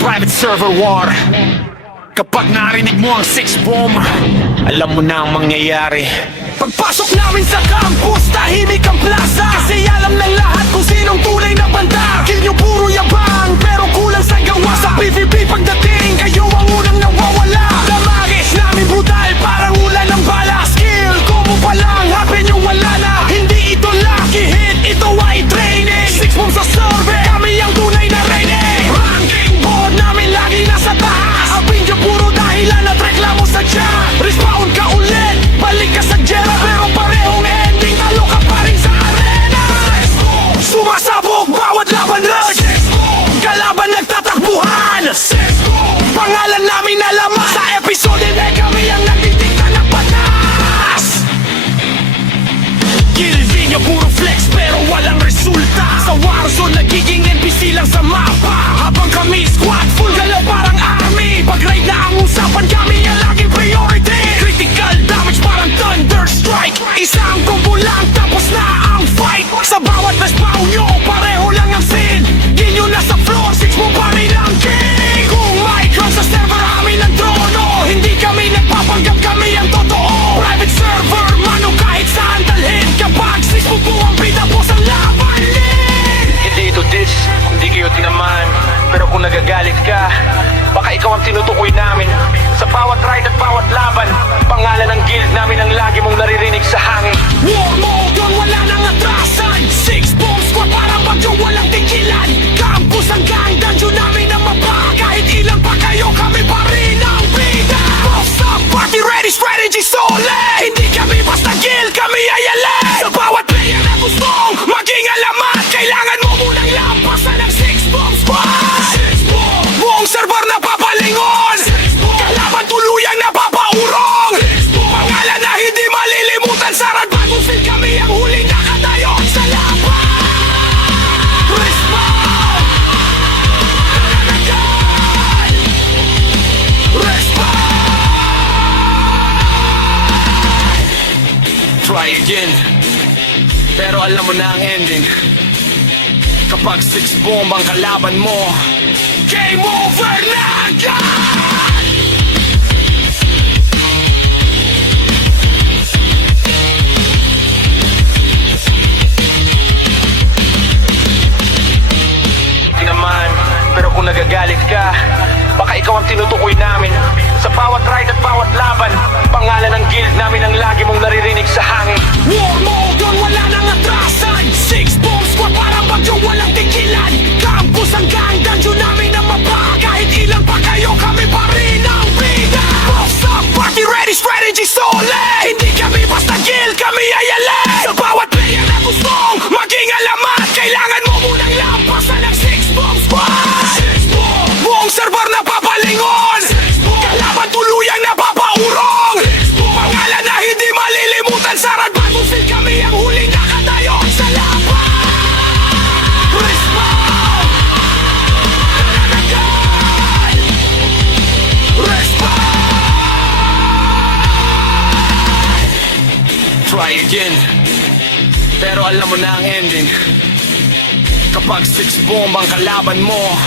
Private server war. Kapag narinig mo ang 6 bomb, alam mo na ang mangyayari. Pagpasok namin sa campus, tahimik ang plaza, kasi alam ng lahat kung sinong tunay na banda. Kill nyo puro yabang, pero kulang sa gawa. Sa PVP pagdating, kayo ang unang nawawala. Damagis namin brutal, parang ulan ng bala. Skill, combo pa lang, happy nyo wala na. Hindi ito lucky hit, ito ay training. 6 bombs sa survey, kami ang tunay na reigning. Ranking board namin lagi nasa taas. Ang video puro dahilan at reklamo sa chat. Respawn ka ulit, balik ka sa jera, pero parehong ending, talo ka pa rin sa arena. Sumasabog bawat laban rush, kalaban nagtatakbuhan. Pangalan namin alaman sa episode, hindi kami ang nagtitikta ng batas. Kilvin nyo puro flex pero walang resulta. Sa Warzone nagiging NPC lang sa mapa. Habang kami squad full galaw parang army. Pag raid na ang usapan kami ang laging priority. Critical damage parang thunder strike. Isang combo lang tapos na ang fight. Sa bawat respawn nyo pareho lang ang scene. Di nyo nasa floor 6 mo pa rin ang king. Kung may crowd sa server amin ang trono. Hindi kami nagpapanggap, kami ang totoo. Private server mano kahit saan dalhin. Kapag 6 mo po ang bida po sa laban din. Hindi ito diss, hindi kayo tinamaan. Pero kung nagagalit ka, baka ikaw ang tinutukoy namin. Sa bawat ride at bawat laban, pangalan ng guild namin ang lagi mong naririnig sa hangin. War mode yun, wala nang atrasan. 6 bomb squad parang bagyo walang tigilan. Campus hanggang dungeon namin ang mapa. Kahit ilan pa kayo, kami pa rin ang bida. Boss up, party ready, strategy solid. Hindi kami basta guild, kami ay alay. Sa bawat player na gustong maging alamat, kailangan mo munang lampasan ng 6 bomb squad. Buong server na papalingon, kalaban tuluyang napapaurong. Pangalan na hindi malilimutan, sarad battlefield kami ang huling nakatayo sa laban. Respawn, nananagal. Respawn. Try again, pero alam mo na ang ending. Kapag 6 bomb ang kalaban mo, game over na agad! Tinamaan, pero kung nagagalit ka, baka ikaw ang tinutukoy namin. Sa bawat ride at bawat laban, pangalan ng guild namin ang lagi mong naririnig sa hangin. War mode yun, wala nang atrasan. 6 bomb squad parang bagyo walang tigilan. Campus hanggang dungeon namin ang mapa. Kahit ilan pa kayo, kami pa rin ang bida. Boss up, party ready, strategy solid. Hindi kami basta guild, kami ay alay. Sa bawat player na gustong maging alamat, kailangan mo munang lampasan ng 6 bomb squad. Buong server na papalingon, kalaban tuluyang napapaurong. Pangalan na hindi malilimutan, sarad battlefield kami ang huling nakatayo sa laban. Respawn, nananagal. Respawn. Try again, pero alam mo na ang ending. Kapag 6 bomb ang kalaban mo,